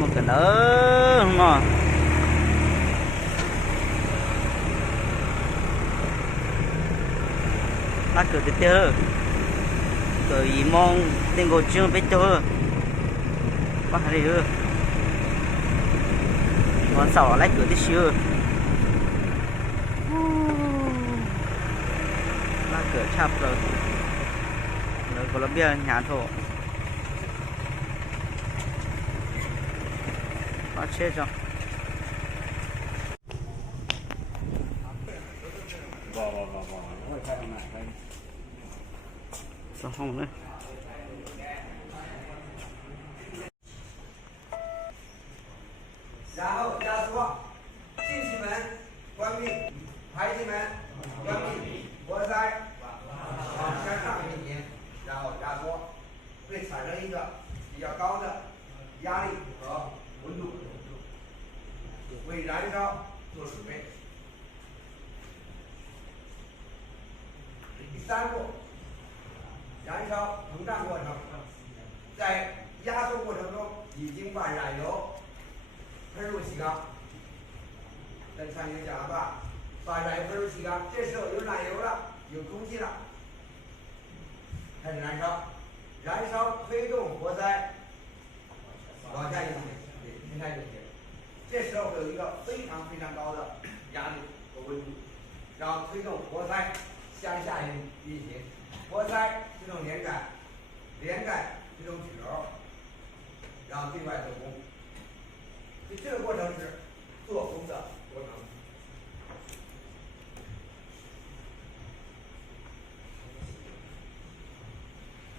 một cái nữa không mà lá cửa cái tiêu rồi mong tên cô chưa biết chưa bắt đi nữa còn sỏ lấy cửa tí xưa lá cửa chắp rồi rồi có là bia nhà thổ bắt chết rồi sao không nữa然后压缩，进气门关闭，排气门关闭，活塞往向上运行，然后压缩，会产生一个比较高的压力和温度，为燃烧做准备。第三步，燃烧膨胀过程，在压缩过程中已经把燃油喷入气缸，跟上面讲了吧？把燃油喷入气缸，这时候有燃油了，有空气了，开始燃烧，燃烧推动活塞往下运行，平开运行。这时候会有一个非常非常高的压力和温度，然后推动活塞向下运行，活塞推动连杆，连杆推动曲轴，然后对外做功。这个过程是做功的过程。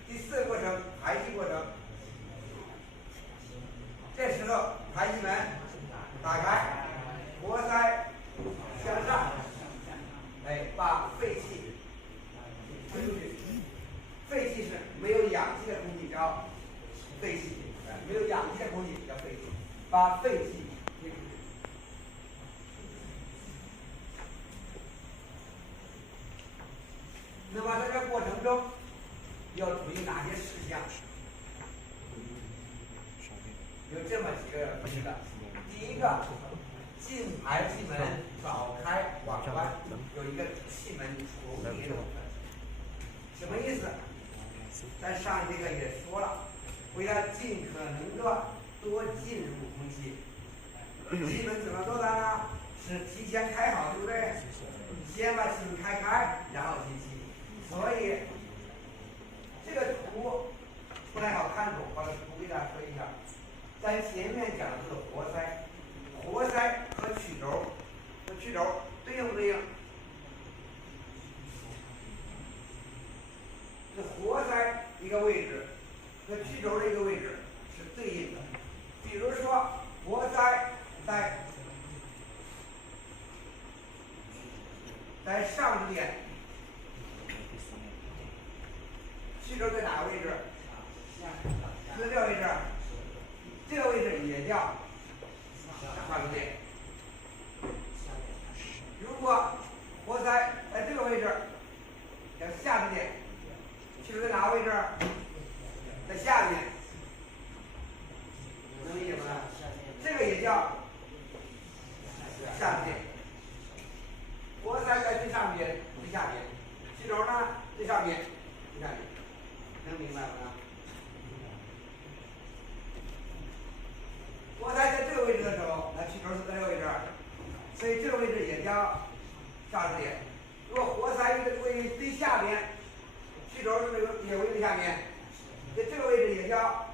第四个过程，排气过程。这时候排气门打开，活塞向上，把废气推出去。废气是没有氧气的空气叫废气，没有氧气的空气叫废气。把废气推出去。那么在这过程中要注意哪些事项？有这么几个注意的。第一个，进排气门早开晚关，有一个气门重叠的部分。什么意思？咱上一节也说了，为了尽可能的多进入空气，气门怎么做的呢？是提前开好，对不对？先把气门开开，然后进气。所以这个图不太好看懂，把这图给大家说一下。咱前面讲的是活塞，活塞和曲轴对应不对应？这活塞一个位置和曲轴的一个位置是对应的。比如说活塞在上支点，曲轴在哪个位置？这个位置，这个位置也叫上支点。如果活塞在这个位置，叫下支点，曲轴在哪个位置？在下面。能理解吗？这个也叫下支点。活塞在最上边、最下边，曲轴呢最上边、最下边，能明白吗？活塞在这个位置的时候，那曲轴是在这个位置，所以这个位置也叫上支点。如果活塞位于最下边，曲轴是也位于下面，在这个位置也叫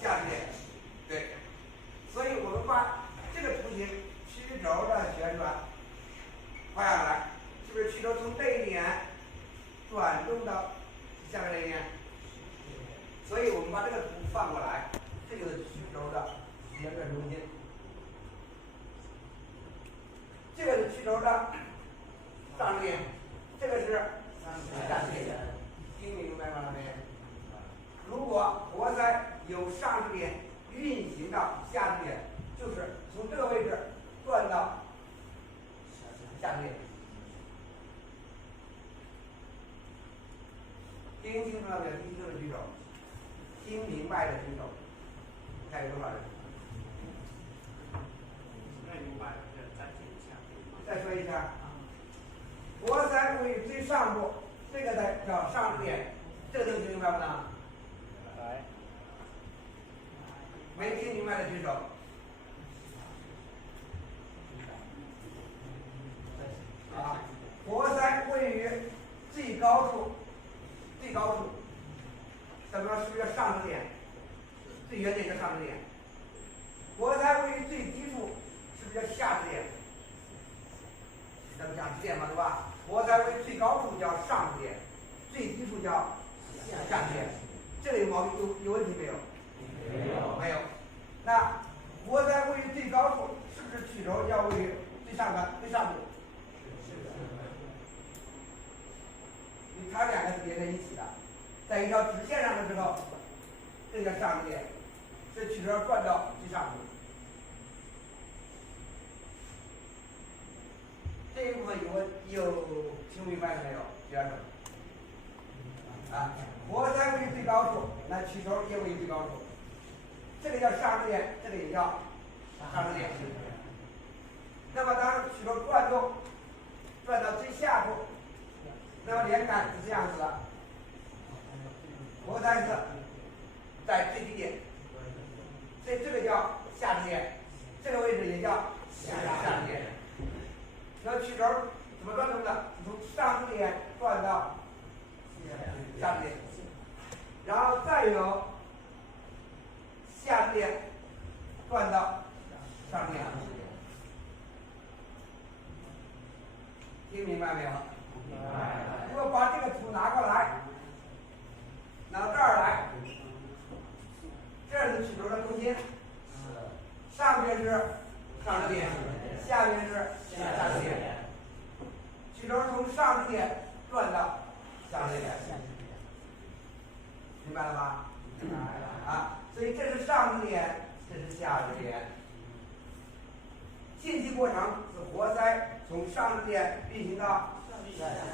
下支点。对，所以我们把这个图形曲轴的旋转画下来，是不是曲轴从这一点转动到下面这一点？所以我们把这个图放过来，这就是曲轴的旋转中心。这个是曲轴的上支点，这个是下支点，听明白吗？没？如果活塞由上支点运行到下支点，就是从这个位置转到下支点。听清楚了没有？听清楚的举手，听明白的举手。看有多少人？明白的举手。啊，活塞位于最高处，怎么说是不是叫上升点？最原点叫上升点。活塞位于最低处，是不是叫下支点？咱们讲支点嘛，对吧？活塞位于最高处叫上支点，最低处叫下支点。这里有毛病有问题没有？没有。那活塞位于最高处，是不是曲轴要位于最上部？因为它两个是连在一起的，在一条直线上的时候，这个叫上支点，这曲轴要转到最上部。这一部分有听明白了没有？第二种。啊，活塞位于最高处，那曲轴也位于最高处。这个叫上支点，这个也叫上支点。那么当曲轴转动，转到最下部，那么连杆是这样子的，活塞是在最低点，这个叫下支点，这个位置也叫下支点。那曲轴怎么转动的？从上支点转到下支点，然后再由下支点转到上支点。听明白没有？明白。如果把这个图拿过来，拿到这儿来，这是曲轴的中心，上边是上支点，下边是下支点。曲轴从上支点转到下支点，明白了吧？明白了。啊，所以这是上支点，这是下支点。进气过程是活塞从上支点运行到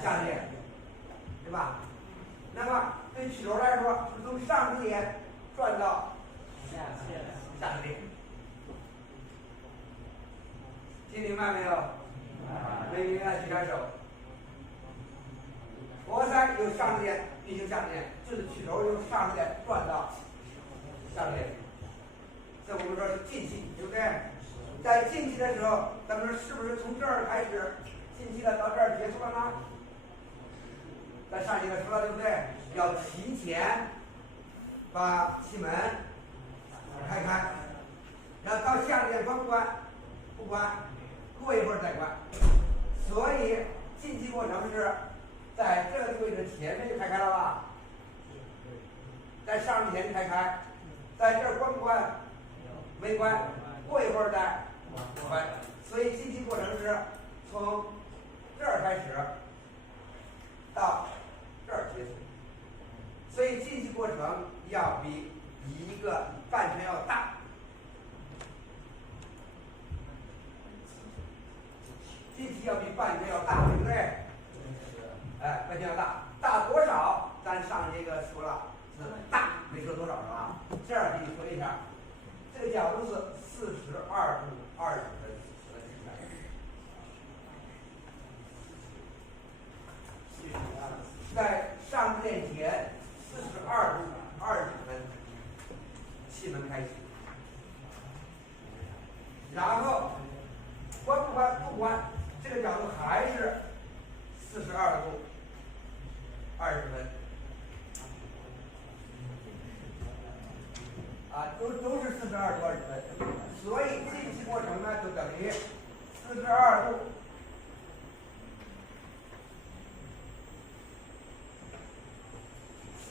下支点，对吧？那么对曲轴来说，是从上支点转到下支点。听明白没有？没明白举下手。活塞由上支点运行下支点，就是曲轴由上支点转到下支点。这我们说是进气，对不对？在进气的时候，咱们是不是从这儿开始进气了，到这儿结束了呢？在上一个说了，对不对？要提前把气门开开，然后到下支点关不关？不关，过一会儿再关。所以进气过程是在这个位置前面就开开了吧？在上支点开开，在这儿关不关？没关，过一会儿再关。所以进气过程是从这儿开始到这儿结束。所以进气过程要比一个半圈要大。进气要比半圈要大，对不对？哎，半圈要大，大多少？咱上这个说了是大，没说多少是吧？这儿给你说一下，这个角度是42度20分。在上支点前42度20分，气门开启，然后关不关？不关，这个角度还是42度20分，啊，都是42度20分，所以进气过程呢就等于42度。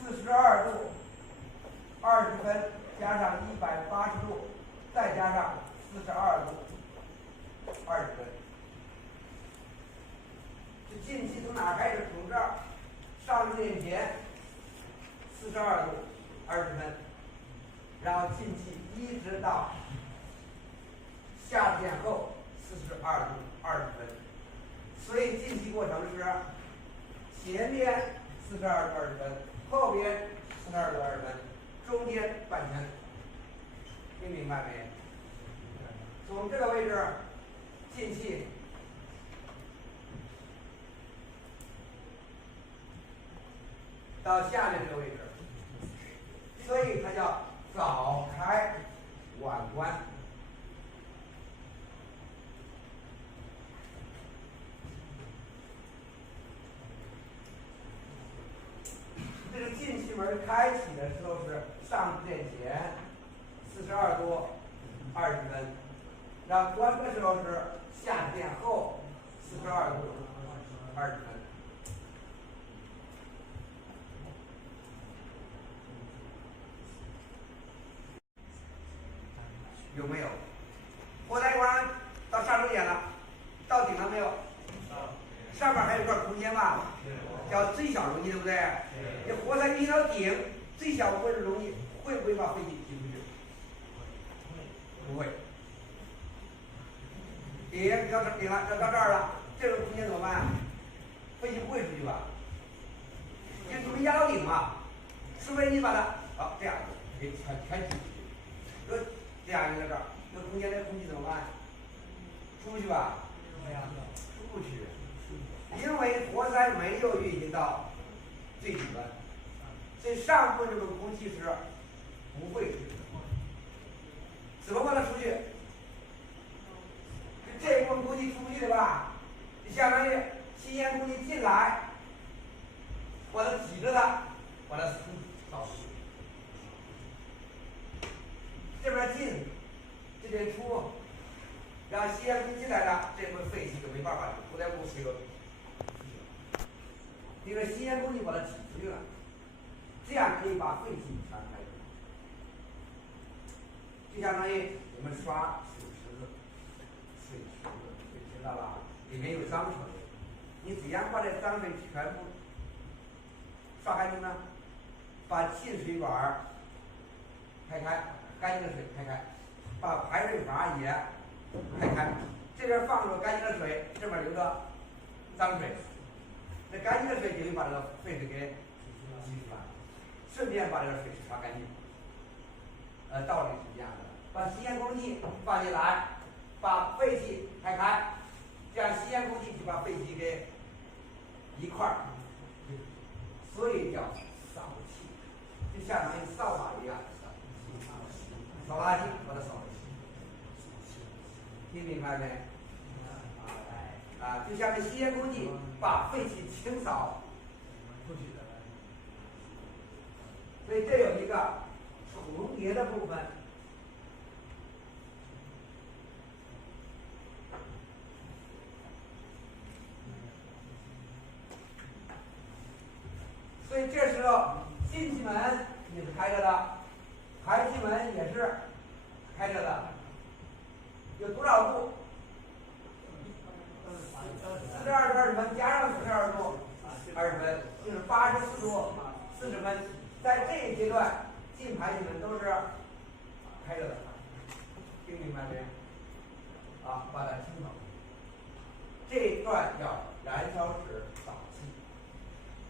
42度20分加上180度，再加上42度20分。这进气从哪开始？从这儿上支点前42度20分，然后进气一直到下支点后42度20分。所以进气过程是前边42度20分。后边42度20分，中间半圈，听明白没？从这个位置进气，到下面这个位置，所以它叫早开腕关。这个进气门开启的时候是上指点前42度20分，然后关的时候是下指点后42度20分。有没有？活塞管到上指点了，到顶了没有？上面还有一块空间吧，叫最小容积，对不对？这活塞运行到顶，最小位置容积会不会把废气提出去？不会。顶要是顶了，要到这儿了，这个空间怎么办？废气不会出去吧？因为你没压到顶嘛，除非你把它这样给全挤出去。这样一个这儿，那空间的空气怎么办？出不去吧？出不去。因为活塞没有运行到最顶端，所以上部分这个空气是不会出去的。怎么把它出去？这部分空气出不去对吧？就相当于新鲜空气进来，把它挤着它，把它导出。这边进，这边出，然后新鲜空气进来了，这部分废气就没办法活塞部随着。因为新鲜空气把它挤出去了，这样可以把废气传开。就相当于我们刷水池子，水知道吧？里面有脏水，你怎样把这脏水全部刷干净呢？把进水管开开，干净的水开开，把排水阀也开开。这边放入干净的水，这边留着脏水。那干净的水就会把这个废水给挤出来，顺便把这个水池刷干净。道理是这样的，把新鲜空气放进来，把废气排开，这样新鲜空气就把废气给一块儿，所以叫扫气，就相当于扫把一样，扫垃圾把它扫出去，听明白没？就像这新鲜空气把废气清扫出去的，所以这有一个重叠的部分。所以这时候进气门也是开着的，排气门也是开着的，有多少度？42度20分加上42度20分，就是84度40分。在这一阶段，进排气门都是开着的，听明白没？把它清扫。这一段叫燃烧室扫气，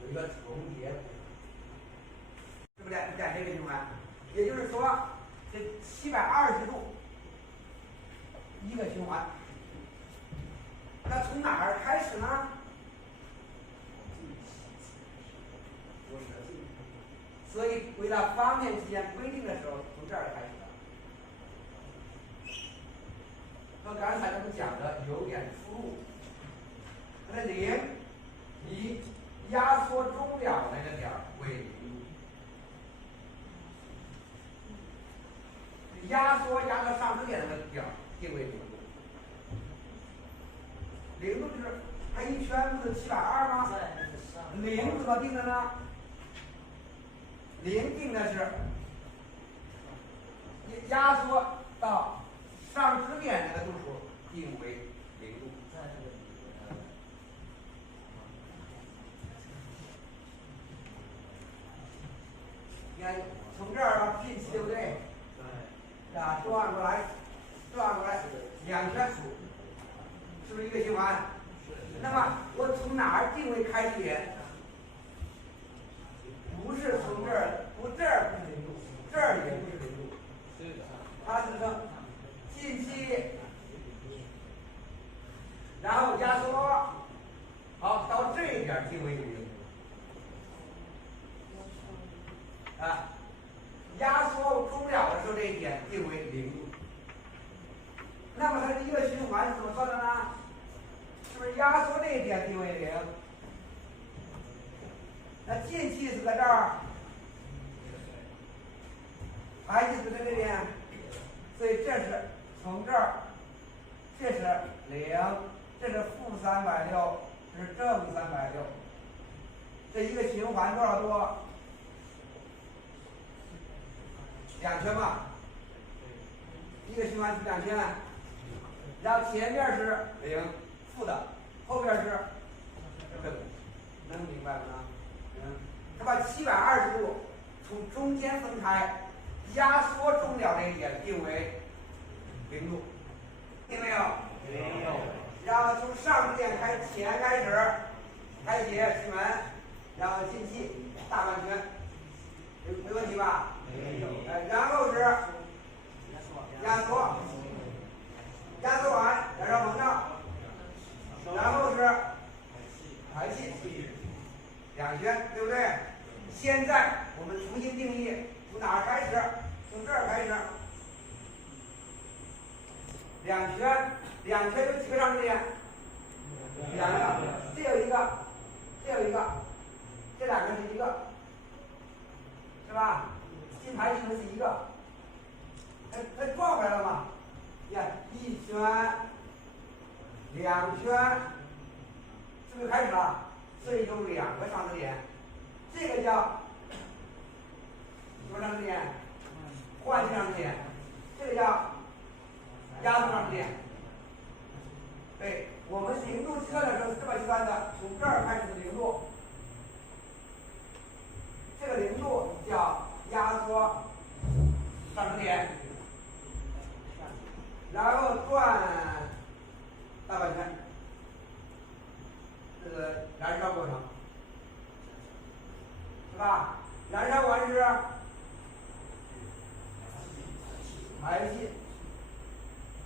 有一个重叠，对不对？你看这个循环，也就是说，这720度一个循环。那从哪儿开始呢？所以为了方便起见规定的时候，从这儿开始的。和刚才我们讲的有点出入。那0以压缩终了那个点为0度，压缩压到上指点那个点定为0度。0度就是它一圈不是720吗？0怎么定的呢？0定的是压缩到上指点那个度数定为0度。你看，从这儿进气，对不对？转过来，两圈，是不是一个循环？那么我从哪儿定为开始点？不是从这儿，这儿不是0度，这儿也不是0度，它是说进气，然后压缩，好，到这一点定为0度。压缩终了的时候，这一点定为0度。那么它的一个循环是怎么算的呢？是不是压缩这一点定为0？那进气是在这儿，排气是在这边，所以这是从这儿，这是0，这是-360，这是正360。这一个循环多少度？2圈吧。一个循环是2圈，然后前面是0，负的，后边是正的，能明白吗？它把720度从中间分开，压缩中了那一点定为0度，听没有？没有。然后从上支点前开始，开启气门，然后进气大半圈，没问题吧？没有。然后是压缩，压缩完燃烧膨胀，然后是排气，2圈，对不对？现在我们重新定义，从哪儿开始？从这儿开始。2圈有几个上支点？2个，这有一个，这有一个，这2个是一个，是吧？进排气门是一个，它转回来了嘛？你看1圈、2圈，是不是开始了？所以有2个上支点，这个叫什么上支点？换气上支点，这个叫压缩上支点。对，我们0度计算的时候是这么计算的，从这儿开始是0度，这个0度叫压缩上支点，然后转大半圈，这个燃烧过程，是吧？燃烧完是排气，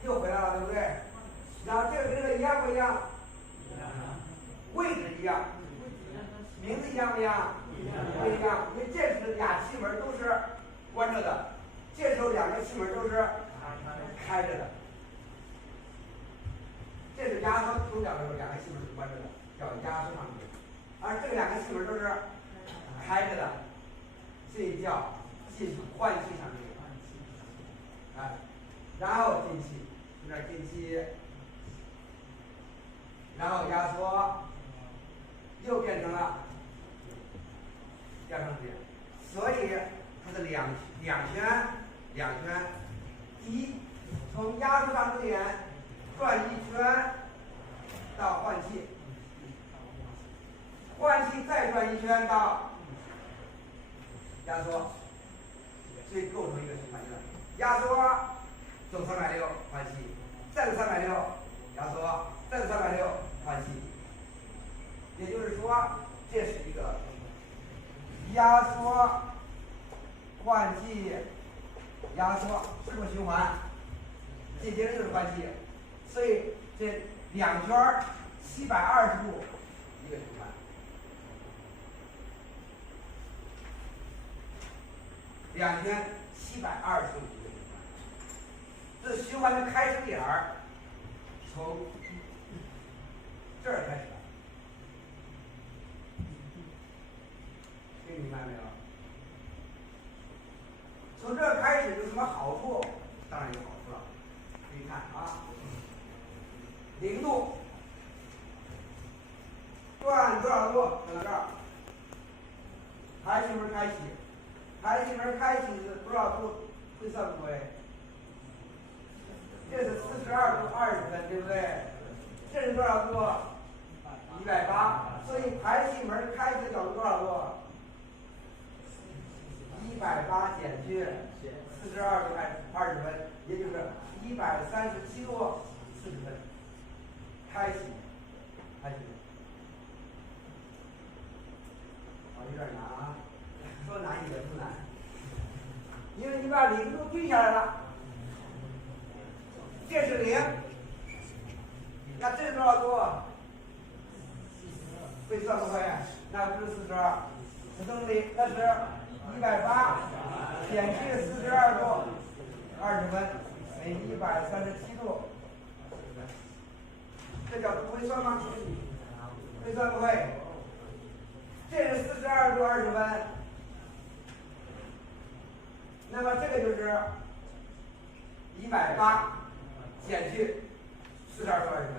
又回来了，对不对？然后这个跟这个一样不一样？位置一样，名字一样不一样？不一样，因为这时俩气门都是关着的，这时候2个气门都是开着的。这是压缩中角的时候，2个气门是关着的，叫压缩上支点，而这2个气门都是开着的，这叫换气上支点。哎，然后进气，从这儿进气，然后压缩，又变成了压上支点，所以它是两圈。第一，从压缩上支点转1圈到换气，换气再转1圈到压缩，所以构成一个循环圈。压缩走360换气，再走360压缩，再走360换气。也就是说，这是一个压缩换气压缩是不是循环？紧接着就是换气，所以这2圈720度一个循环。2圈720度一个循环。这循环的开始点儿从这儿开始的，听明白没有？从这儿开始有什么好处？当然有好处了。可以看啊，0度转多少度？转到这儿，排气门开启，排气门开启是多少度？会算不会？这是42度20分，对不对？这是多少度？180。所以排气门开启的角度多少度？180减去42度20分，也就是137度40分。开启，开启。有点难啊，说难也不难，因为你把0度定下来了，这是0，那这是多少度？会算不会？那不是42，这等于那是180减去42度20分，为137度这角度会算吗？会算不会？这是42度20分，那么这个就是180减去42度20分，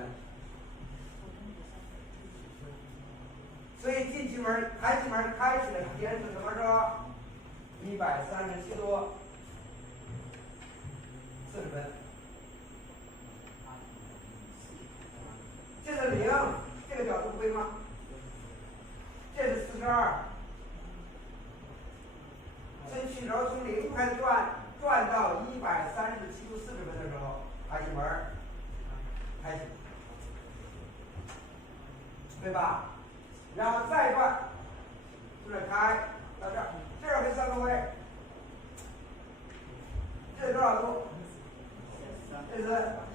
所以进气门开气门开启的时间是什么时候？137度40分。这是0，这个角度对吗？这是42，这气轴从0开始转到137度40分的时候，开气门开启，对吧？然后再转，就是开到这儿，这儿会算不会？这是多少度？这是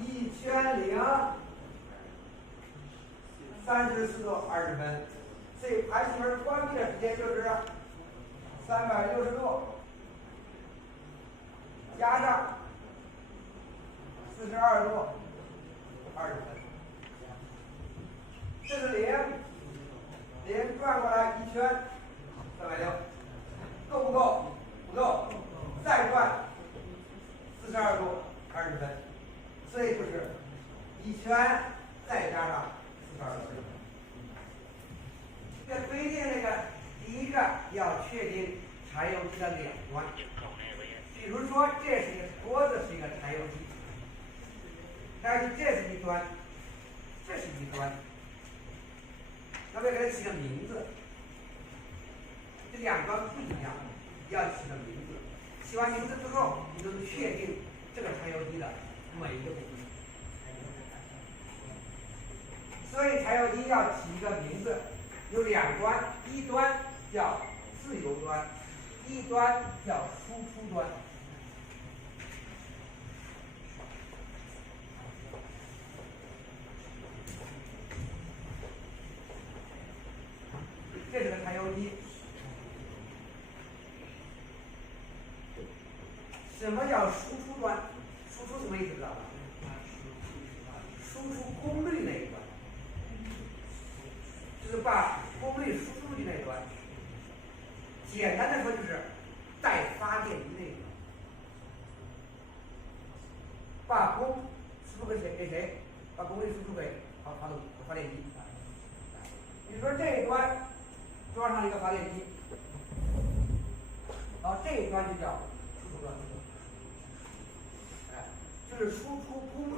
1圈0。34度20分，所以排气门关闭的时间就是360度加上42度20分，这是0转过来1圈360，够不够？不够，再转42度20分，所以就是1圈再加上42度40分。这规定那个第一个要确定柴油机的两端，比如说这是一个桌子，是一个柴油机，柴油机这是一端，这是一端，那么给它起个名字，这两端不一样，要起个名字。起完名字之后，你就能确定这个柴油机的每一个部分。所以柴油机要起一个名字，有两端，一端叫自由端，一端叫输出端。这是个柴油机。什么叫输出端？输出什么意思知道吧？输出功率那一端，就是把功率输出去那一端。简单的说就是带发电机那一端，把输出给谁？把功率输出给发电机。比如说这一端装上一个发电机，这一端就叫输出端。就是输出功